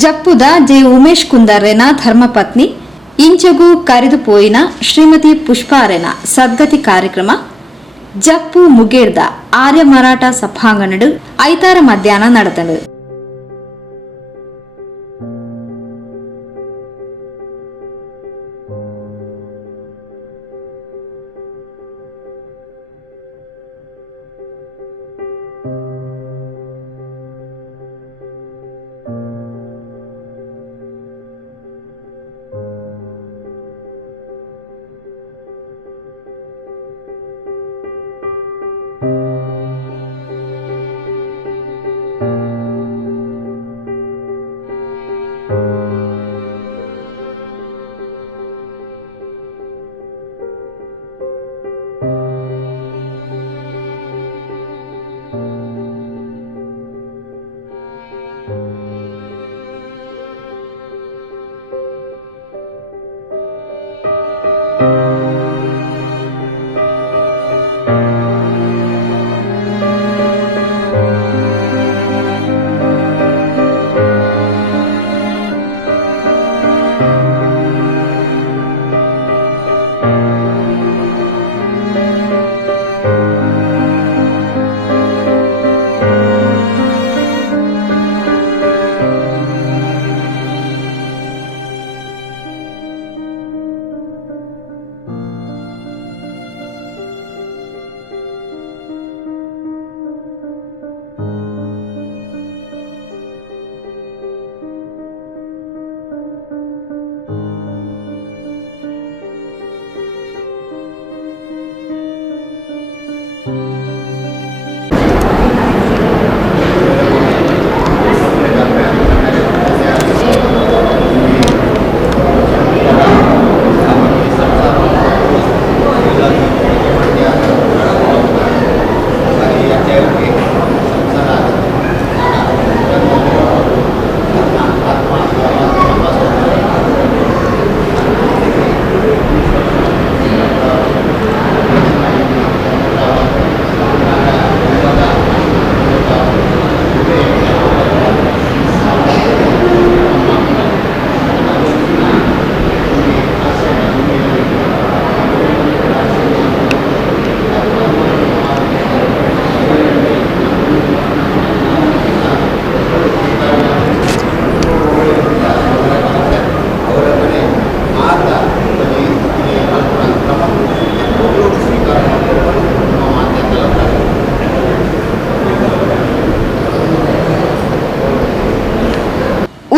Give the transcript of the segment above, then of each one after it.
ಜಪ್ಪುದ J Umesh ಕುಂದಾರೆನ ಧರ್ಮಪತ್ನಿ ಇಂಚಗೂ ಕರೆದುಪೋಯಿನ Shrimati ಪುಷ್ಪಾರೆನ ಸದ್ಗತಿ ಕಾರ್ಯಕ್ರಮ ಜಪ್ಪು ಮುಗೇಡ್ದ ಆರ್ಯ ಮರಾಠ ಸಭಾಂಗಣಡು ಐತಾರ ಮಧ್ಯಾಹ್ನ ನಡೆದನು.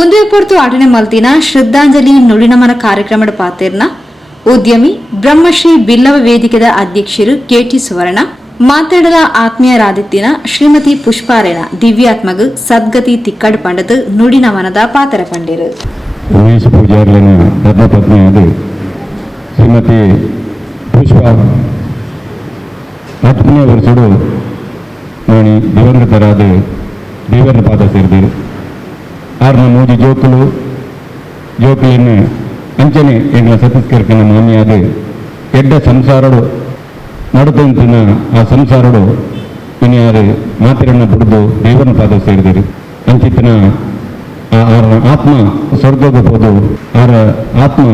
ಉದಯಪುರತು ಆಟನೆ ಮಲ್ತಿನ ಶ್ರದ್ಧಾಂಜಲಿ ನುಡಿನಮನ ಕಾರ್ಯಕ್ರಮದ ಪಾತೆರ್ನ ಉದ್ಯಮಿ ಬ್ರಹ್ಮಶ್ರೀ ಬಿಲ್ಲವ ವೇದಿಕೆದ ಅಧ್ಯಕ್ಷರು ಕೆಟಿ ಸುವರ್ಣ ಮಾತಾಡಲ ಆತ್ಮೀಯರಾದಿತ್ತಿನ ಶ್ರೀಮತಿ ಪುಷ್ಪಾರೇನ ದಿವ್ಯಾತ್ಮಗ ಸದ್ಗತಿ ತಿಕ್ಕಡ್ ಪಂಡದ ನುಡಿನಮನದ ಪಾತ್ರ ಪಂಡಿರು. ಉಮೇಶ್ ಪೂಜಾರ್ಲನ ಧರ್ಮಪತ್ನಿಯಾದ ಶ್ರೀಮತಿ ಪುಷ್ಪಾ ಆತ್ಮೀಯ ವರ್ಷಡು ನಾಣಿ ದಿವಂಗತರಾದ ದೇವರ ಪಾದ ಸೇರಿದರು. ಆರ್ನ ಮೂಜಿ ಜೋಕುಲಿನ ಅಂಚನೆ ಎಂಗ್ಲ ಸತಿಸ್ಕರ್ಕನ ಮಾಮಿಯಾದ ಎಡ್ಡ ಸಂಸಾರಡು ನಡುತಂತಿನ ಆ ಸಂಸಾರಡು ಇನ್ಯಾರು ಮಾತಿರನ್ನ ಬಿಡ್ದು ದೇವರ ಪಾದ ಸೇರಿದರು. ಅಂಚಿತ್ತಿನ ಆರ ಆತ್ಮ ಸ್ವರ್ಗಕ್ಕೆ ಹೋದು ಆರ ಆತ್ಮ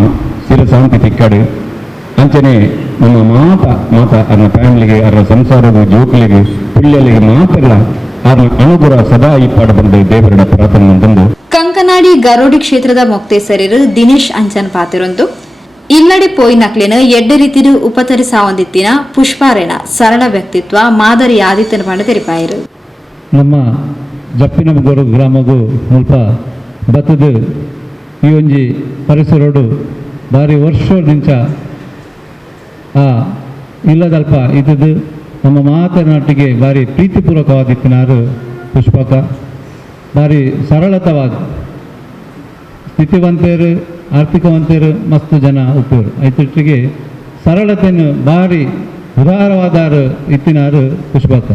ಸ್ಥಿರಶಾಂತಿ ತಿಕ್ಕಾಡು ಅಂಚನೆ ನಮ್ಮ ಮಾತ ಅನ್ನ ಫ್ಯಾಮಿಲಿಗೆ ಅವರ ಸಂಸಾರದ ಜೋಕುಲಿಗೆ ಪಿಳ್ಳಿಗೆ ಮಾತೆಲ್ಲ ಅವರ ಅನುಗ್ರಹ ಸದಾ ಇಪ್ಪಾಡು ಬಂದು ದೇವರ ಪ್ರಾರ್ಥನೆ ತಂದು ಕಂಕನಾಡಿ ಗರೋಡಿ ಕ್ಷೇತ್ರದ ಮೊಕ್ತೇಸರರು ದಿನೇಶ್ ಅಂಚನ್ ಪಾತಿರೊಂದು ಇಲ್ಲಡೆ ಪೋಯಿ ನಕ್ಲಿನ ಎಡ್ಡ ರೀತಿರು ಉಪತರಿ ಸಾವಂದಿತ್ತಿನ ಪುಷ್ಪಾರೇನ ಸರಳ ವ್ಯಕ್ತಿತ್ವ ಮಾದರಿ ಆದಿತ್ಯನ ಪಂಡ ತೆರಿಪಾಯಿರು. ನಮ್ಮ ಜಪ್ಪಿನ ಗೊರು ಗ್ರಾಮಗೂ ಮುಲ್ಪ ಬತ್ತದ ಈ ಒಂಜಿ ಪರಿಸರೋಡು ಬಾರಿ ವರ್ಷದಿಂದ ಆ ಇಲ್ಲದಲ್ಪ ಇದ್ದದ್ದು ನಮ್ಮ ಮಾತನಾಟಿಗೆ ಬಾರಿ ಪ್ರೀತಿಪೂರ್ವಕವಾದಿತ್ತಿನಾರು ಪುಷ್ಪಕ ಬಾರಿ ಸರಳತವಾದ ಸ್ಥಿತಿವಂತರು ಆರ್ಥಿಕವಂತರು ಮಸ್ತ್ ಜನ ಉಪ್ಪರು ಐತಿಟ್ಟಿಗೆ ಸರಳತೆಯನ್ನು ಬಾರಿ ಉದಾರವಾದಾರು ಇತ್ತಿನಾರು ಪುಷ್ಪಕ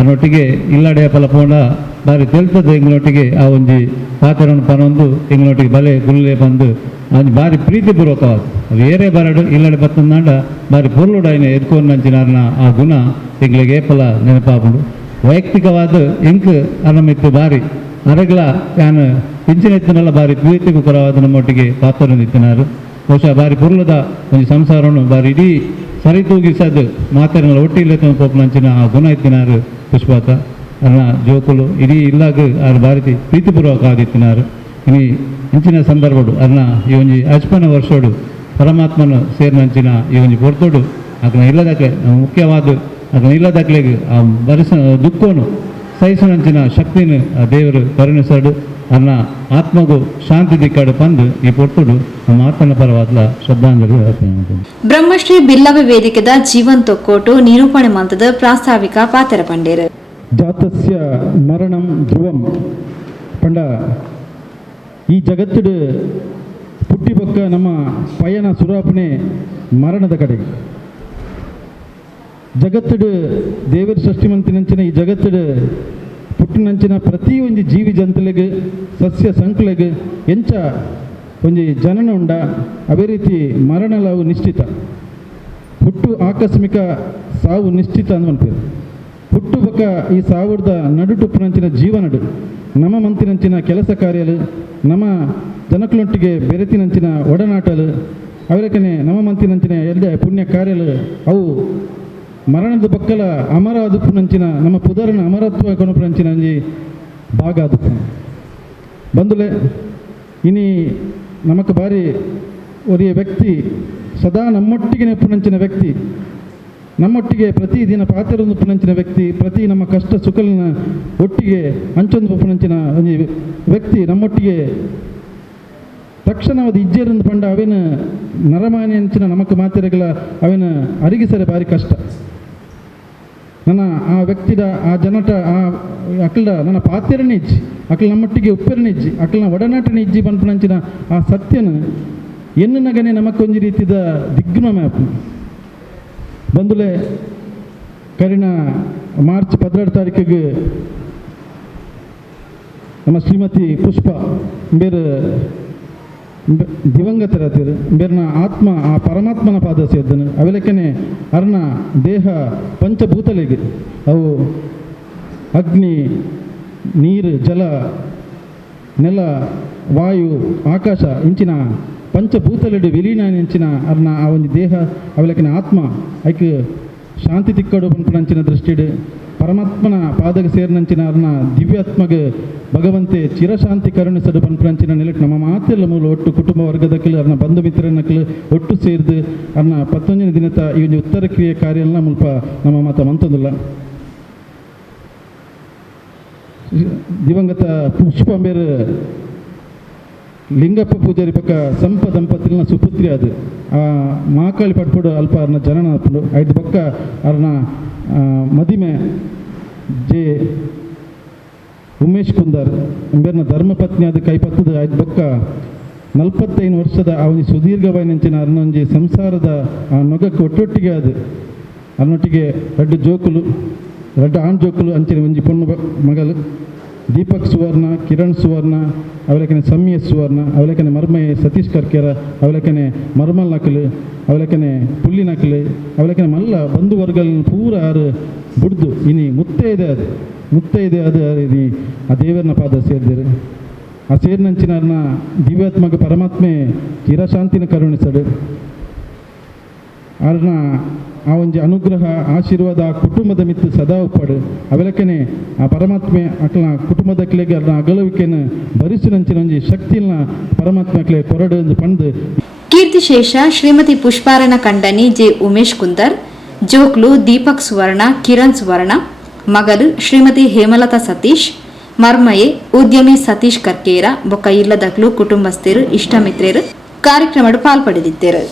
ಅನ್ನೊಟ್ಟಿಗೆ ಇಲ್ಲಡೆ ಫಲಪೋಂಡ ಬಾರಿ ತೆಲ್ತದ್ದು ಎಂಗಳೊಟ್ಟಿಗೆ ಆ ಒಂಜಿ ಪಾತ್ರವನ್ನು ಪನೊಂದು ಎಂಗಳೊಟ್ಟಿಗೆ ಬಲೆ ಗುಲ್ಲೆ ಬಂದು ಅದು ಬಾರಿ ಪ್ರೀತಿಪೂರ್ವಕವಾದ ಬೇರೆ ಬರಡು ಇಲ್ಲಡೆ ಬತ್ತಂದಾಂಡ ಬಾರಿ ಪೊರ್ಲುಡಾಯಿನ ಎದ್ಕೊಂಡಂಚಿನಾರನ ಆ ಗುಣ ಎಂಗಳಿಗೆ ಏಪಲ ನೆನಪಾಪುಡು ವೈಯಕ್ತಿಕವಾದ ಎಂಕ್ ಅನಮಿತ್ತು ಬಾರಿ ಅರಗ್ಲ ಯಾನು ಇಂಚಿನ ಎತ್ತಿನೆಲ್ಲ ಬಾರಿ ಪ್ರೀತಿಗೂ ಪರವಾದ ನಮ್ಮೊಟ್ಟಿಗೆ ಪಾತ್ರರೊಂದಿತ್ತಿನಾರು. ಬಹುಶಃ ಬಾರಿ ಪುರ್ಲದ ಒಂದು ಸಂಸಾರವನ್ನು ಬಾರಿ ಇಡೀ ಸರಿತೂಗಿಸದು ಮಾತಾಡಿನ ಒಟ್ಟಿಲ್ಲ ಪೋಪನಂಚಿನ ಆ ಗುಣ ಎತ್ತಿನಾರು ಪುಷ್ಪಕ ಅನ್ನ ಜೋಕುಲು ಇಡೀ ಇಲ್ಲಾಗ ಆರು ಬಾರಿ ಪ್ರೀತಿಪೂರ್ವಕ ಆದಿತ್ತಿನಾರು. ಇನಿ ಇಂಚಿನ ಸಂದರ್ಭಡು ಅನ್ನ ಈ ಒಂಜಿ ಅಜ್ಪನ ವರ್ಷೋಡು ಪರಮಾತ್ಮನ ಸೇರಿನಂಚಿನ ಈ ಒಂಜಿ ಪೊರ್ತೋಡು ಅದನ್ನ ಇಲ್ಲದಕ್ಕೆ ಮುಖ್ಯವಾದ ಅದನ್ನ ಇಲ್ಲದಕ್ಲೆಗೆ ಆ ಬರಿಸ ದುಃಖನು ಸಹಿಸನಂಚಿನ ಶಕ್ತಿನ ಆ ದೇವರು ಕರುಣಿಸಡು ಅನ್ನ ಆತ್ಮಗೂ ಶಾಂತಿ ದಿಕ್ಕಾಡು ಬಂದು ಈ ಪೊರ್ತುಡು ನಮ್ಮ ಆತ್ಮನ ಪರವಾದ ಶ್ರದ್ಧಾಂಜಲಿ ಅರ್ಪಣೆ ಮಾಡ್ತೀನಿ. ಬ್ರಹ್ಮಶ್ರೀ ಬಿಲ್ಲವ ವೇದಿಕೆದ ಜೀವನ್ ತೊಕ್ಕೋಟು ನಿರೂಪಣೆ ಮಂತದ ಪ್ರಾಸ್ತಾವಿಕ ಪಾತ್ರ ಪಂಡೇರು. ಜಾತಸ್ಯ ಮರಣಂ ಧ್ರುವಂ ಪಂಡ ಈ ಜಗತ್ತಿಡು ಪುಟ್ಟಿ ಬೊಕ್ಕ ನಮ್ಮ ಪಯಣ ಸುರಾಪಣೆ ಮರಣದ ಕಡೆಗೆ ಜಗತ್ತಿಡು ದೇವರ ಸೃಷ್ಟಿಮಂತಿನಂಚಿನ ಈ ಜಗತ್ತಿಡು ಪುಟ್ಟಿನಂಚಿನ ಪ್ರತಿ ಒಂದು ಜೀವಿ ಜಂತುಲೆಗೆ ಸಸ್ಯ ಸಂಕುಲೆಗೆ ಎಂಚ ಒಂದು ಜನನ ಉಂಡ ಅದೇ ರೀತಿ ಮರಣಲವು ನಿಶ್ಚಿತ. ಹುಟ್ಟು ಆಕಸ್ಮಿಕ ಸಾವು ನಿಶ್ಚಿತ ಅಂದ್ಪೇರು. ಹುಟ್ಟು ಬೊಕ್ಕ ಈ ಸಾವಿರದ ನಡುಟುಪ್ಪುನಂಚಿನ ಜೀವನಡು ನಮ್ಮ ಮಂತಿನಂಚಿನ ಕೆಲಸ ಕಾರ್ಯಲು ನಮ್ಮ ಜನಕ್ಲೊಟ್ಟಿಗೆ ಬೆರೆತಿನಂಚಿನ ಒಡನಾಟಲು ಅವಲಕನೆ ನಮ್ಮ ಮಂತಿನಂಚಿನ ಎಲ್ಲ ಪುಣ್ಯ ಕಾರ್ಯಲು ಅವು ಮರಣದ ಬಕ್ಕಲ ಅಮರಾದುಪ್ಪುನಂಚಿನ ನಮ್ಮ ಪುದರನ ಅಮರತ್ವ ಕೊನಪುನಂಚಿನ ಭಾಗ ಆದುಪ್ಪು ಬಂದುಲೆ ಇನಿ ನಮಕ್ ಬಾರಿ ಒರಿಯ ವ್ಯಕ್ತಿ ಸದಾ ನಮ್ಮೊಟ್ಟಿಗೆ ನೆಪ್ಪುನಂಚಿನ ವ್ಯಕ್ತಿ, ನಮ್ಮೊಟ್ಟಿಗೆ ಪ್ರತಿದಿನ ಪಾತ್ರರೊಂದು ಪುನಂಚಿನ ವ್ಯಕ್ತಿ, ಪ್ರತಿ ನಮ್ಮ ಕಷ್ಟ ಸುಖಲಿನ ಒಟ್ಟಿಗೆ ಹಂಚೊಂದು ಪುನಂಚಿನ ಒಂದು ವ್ಯಕ್ತಿ ನಮ್ಮೊಟ್ಟಿಗೆ ತಕ್ಷಣ ಅದು ಇಜ್ಜೇರೊಂದು ಪಂಡ ಅವೇನು ನರಮಾನಿ ಅಂಚಿನ ನಮಕ್ ಮಾತೆರೆಗಳ ಅವೇನು ಅರಿಗಿಸರೆ ಭಾರಿ ಕಷ್ಟ. ನನ್ನ ಆ ವ್ಯಕ್ತಿದ ಆ ಜನಟ ಆ ಅಕ್ಕಳ ನನ್ನ ಪಾತ್ರೆನೇ ಇಜ್ಜಿ ಅಕ್ಕಳ ನಮ್ಮೊಟ್ಟಿಗೆ ಉಪ್ಪೆರನೇ ಇಜ್ಜಿ ಅಕ್ಕಳನ ಒಡನಾಟನೇ ಇಜ್ಜಿ ಪಂಪನಂಚಿನ ಆ ಸತ್ಯನ ಎನ್ನು ನಗನೆ ನಮಕೊಂದು ರೀತಿದ ದಿಗ್ನ ಮ್ಯಾಪ್ ಬಂದುಲೆ ಕರಿನ ಮಾರ್ಚ್ 12 ತಾರೀಕಿಗೆ ನಮ್ಮ ಶ್ರೀಮತಿ ಪುಷ್ಪ ಬೇರೆ ದಿವಂಗತರಾತಿರು ಬೇರ್ನ ಆತ್ಮ ಆ ಪರಮಾತ್ಮನ ಪಾದ ಸೇರ್ದನು ಅವೆಲಕ್ಕನೆ ಅರ್ನ ದೇಹ ಪಂಚಭೂತಲೆಗೆ ಅವು ಅಗ್ನಿ ನೀರು ಜಲ ನೆಲ ವಾಯು ಆಕಾಶ ಇಂಚಿನ ಪಂಚಭೂತಲೆಡು ವಿಲೀನ ಇಂಚಿನ ಅರ್ನ ಆ ಒಂದು ದೇಹ ಅವೆಲಕ್ಕನೆ ಆತ್ಮ ಐಕ್ ಶಾಂತಿ ತಿಕ್ಕಡು ಪಂಪನಂಚಿನ ದೃಷ್ಟಿಡು ಪರಮಾತ್ಮನ ಪಾದಗೆ ಸೇರಿನಂಚಿನ ಅರ್ನ ದಿವ್ಯಾತ್ಮಗೆ ಭಗವಂತೆ ಚಿರಶಾಂತಿ ಕರುಣಿಸಡು ಪಂಪನಂಚಿನ ನೆಲೆಟ್ ನಮ್ಮ ಮಾತೆಲ್ಲ ಮೂಲ ಒಟ್ಟು ಕುಟುಂಬ ವರ್ಗದಕ್ಕಲು ಅರ್ನ ಬಂಧು ಮಿತ್ರನಕ್ಕಲು ಒಟ್ಟು ಸೇರಿದು ಅರ್ನ 11ನೇ ದಿನದ ಈ ಒಂದು ಉತ್ತರ ಕ್ರಿಯೆ ಕಾರ್ಯನ ಮುಲ್ಪ ನಮ್ಮ ಮಾತ ಮಂತದಿಲ್ಲ. ದಿವಂಗತ ಪುಷ್ಪ ಬೇರೆ ಲಿಂಗಪ್ಪ ಪೂಜಾರಿ ಪಕ್ಕ ಸಂಪ ದಂಪತಿನ ಸುಪುತ್ರಿ ಅದು ಆ ಮಾಕಾಳಿ ಪಡ್ಪುಡು ಅಲ್ಪ ಅರ್ನ ಜನನ ಅಪ್ಪಡು ಐದು ಪಕ್ಕ ಅರ್ನ ಮದಿಮೆ ಜೆ ಉಮೇಶ್ ಕುಂದಾರ್ ಬೇರ್ನ ಧರ್ಮಪತ್ನಿ ಅದು ಕೈಪತ್ತದ ಐದು ಪಕ್ಕ 45 ವರ್ಷದ ಆ ಒಂದು ಸುದೀರ್ಘವಾಯಿನಂಚಿನ ಅರ್ನೊಂಜಿ ಸಂಸಾರದ ಆ ನೊಗಕ್ಕೆ ಒಟ್ಟೊಟ್ಟಿಗೆ ಅದು ಅರ್ನೊಟ್ಟಿಗೆ 2 ಜೋಕುಲು 2 ಆಣ್ ಜೋಕುಲು ಅಂಚಿನ ಒಂಜಿ ಪೊಣ್ಣು ಮಗಲು ದೀಪಕ್ ಸುವರ್ಣ, ಕಿರಣ್ ಸುವರ್ಣ, ಅವಲಕ್ಕನೆ ಸಮ್ಯ ಸುವರ್ಣ, ಅವಲಕ್ಕನೆ ಮರ್ಮಯ ಸತೀಶ್ ಕರ್ಕೇರ, ಅವಲಕ್ಕನೆ ಮರ್ಮಲ್ ನಕಲು, ಅವಲಕ್ಕನೆ ಪುಲ್ಲಿ ನಕಲು, ಅವಲಕ್ಕನೆ ಮಲ್ಲ ಬಂಧು ವರ್ಗಗಳನ್ನು ಪೂರ ಆರು ಬುಡ್ದು ಇನಿ ಮುತ್ತೇ ಇದೆ ಅದು ಆ ದೇವರನ ಪಾದ ಸೇರಿದಿರು ಆ ಸೇರಿನಂಚಿನ ದಿವ್ಯಾತ್ಮಕ ಪರಮಾತ್ಮೆ ಚಿರಶಾಂತಿನ ಕರುಣಿಸಡು ಅರ್ನ ಆ ಒಂದು ಅನುಗ್ರಹ ಆಶೀರ್ವಾದ ಆ ಕುಟುಂಬದ ಮಿತ್ತು ಸದಾ ಉಪ್ಪಡು ಅವೆಲಕ್ಕನೆ ಆ ಪರಮಾತ್ಮೆ ಅಕ್ಲ ಕುಟುಂಬದ ಕ್ಲೆಗೆ ಅರ್ನ ಅಗಲವಿಕೆಯನ್ನು ಭರಿಸಿನಂಚಿನ ಒಂಜಿ ಶಕ್ತಿನ ಪರಮಾತ್ಮ ಕ್ಲೆ ಕೊರಡು ಎಂದು ಪಂದು ಕೀರ್ತಿಶೇಷ ಶ್ರೀಮತಿ ಪುಷ್ಪಾರಣ ಕಂಡನಿ ಜೆ ಉಮೇಶ್ ಕುಂದರ್ ಜೋಕ್ಲು ದೀಪಕ್ ಸುವರ್ಣ ಕಿರಣ್ ಸುವರ್ಣ ಮಗಲು ಶ್ರೀಮತಿ ಹೇಮಲತಾ ಸತೀಶ್ ಮರ್ಮಯೆ ಉದ್ಯಮಿ ಸತೀಶ್ ಕರ್ಕೇರ ಬೊಕ್ಕ ಇಲ್ಲದಕ್ಲು ಕುಟುಂಬಸ್ಥರು ಇಷ್ಟಮಿತ್ರರು ಕಾರ್ಯಕ್ರಮಡು ಪಾಲ್ಪಡೆದಿದ್ದರು.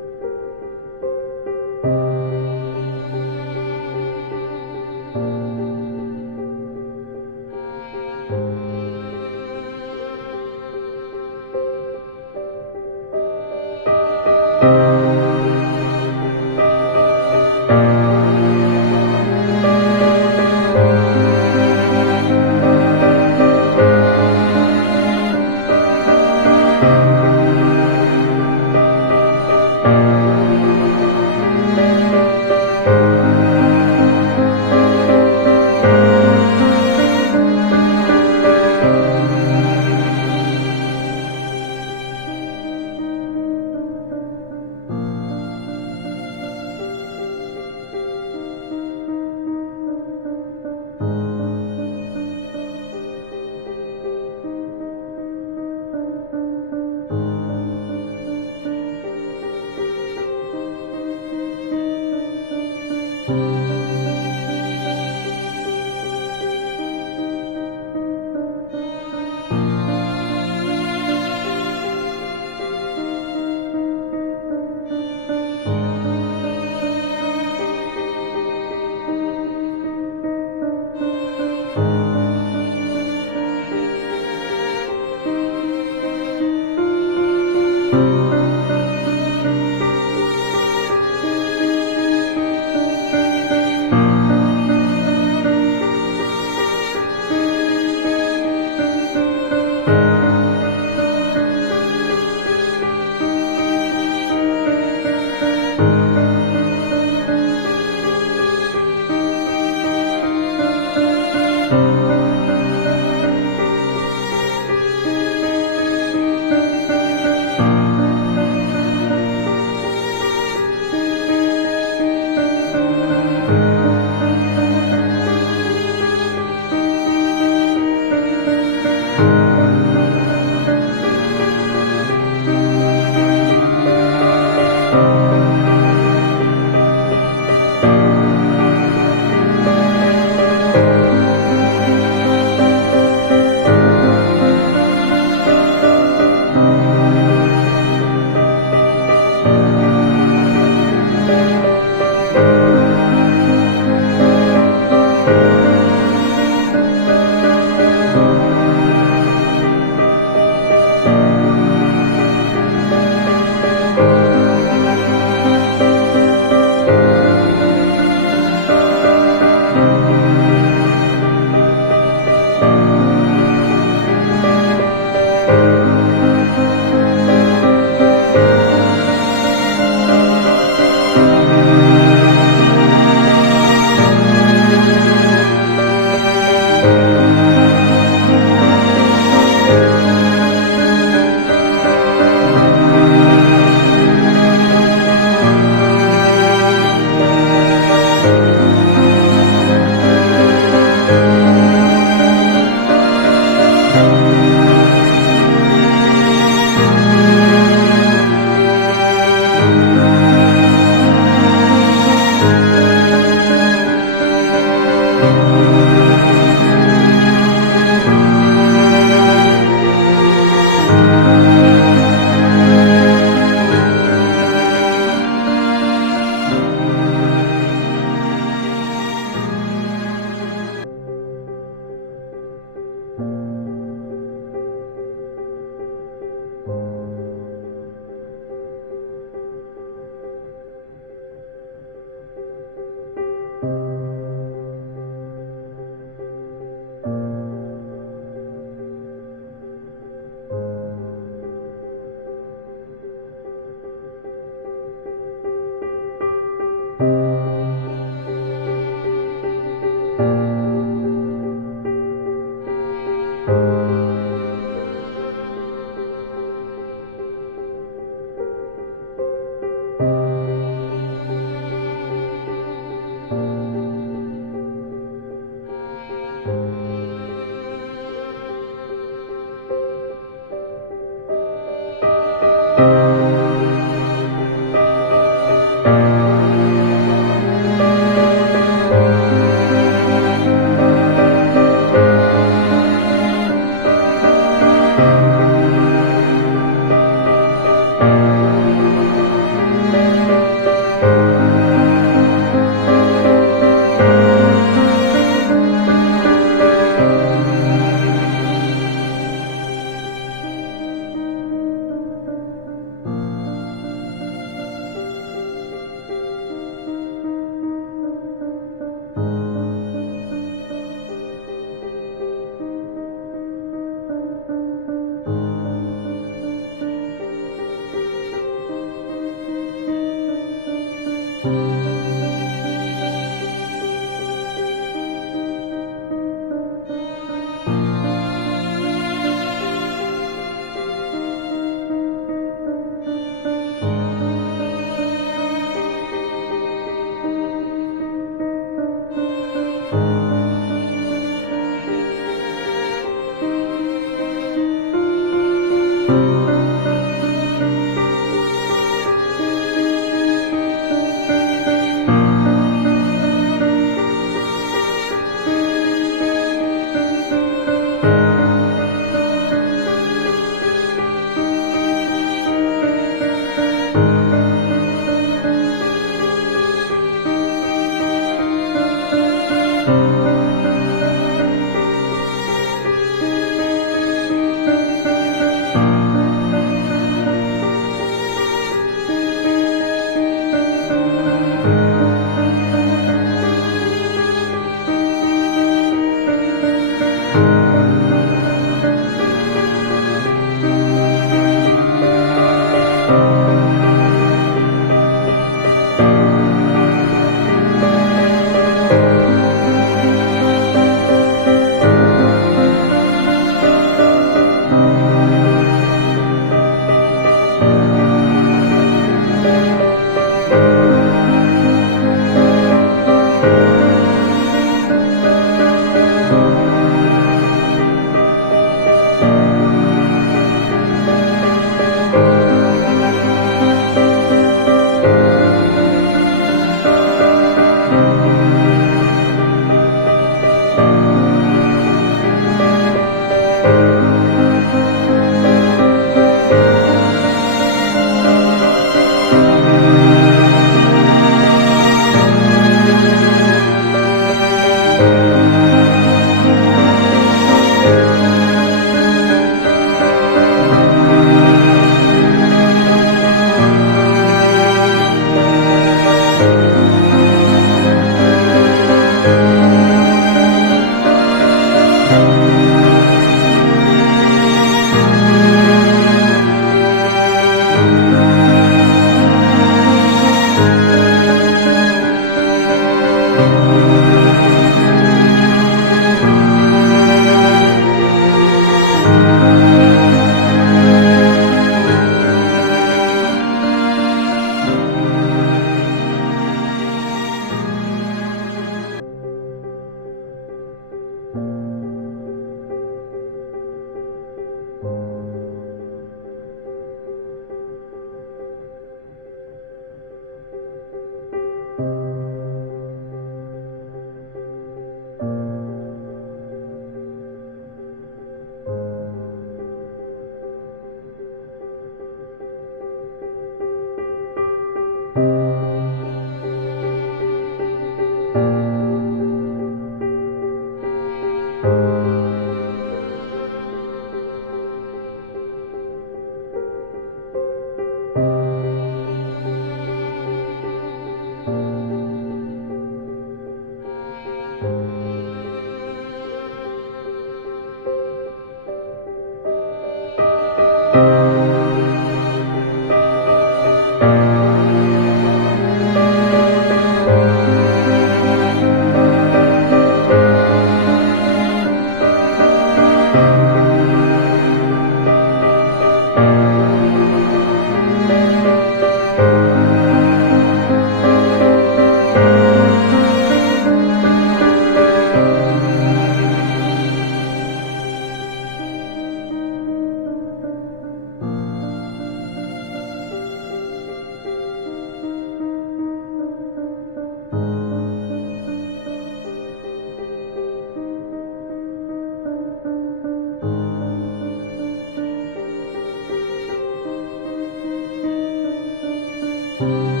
you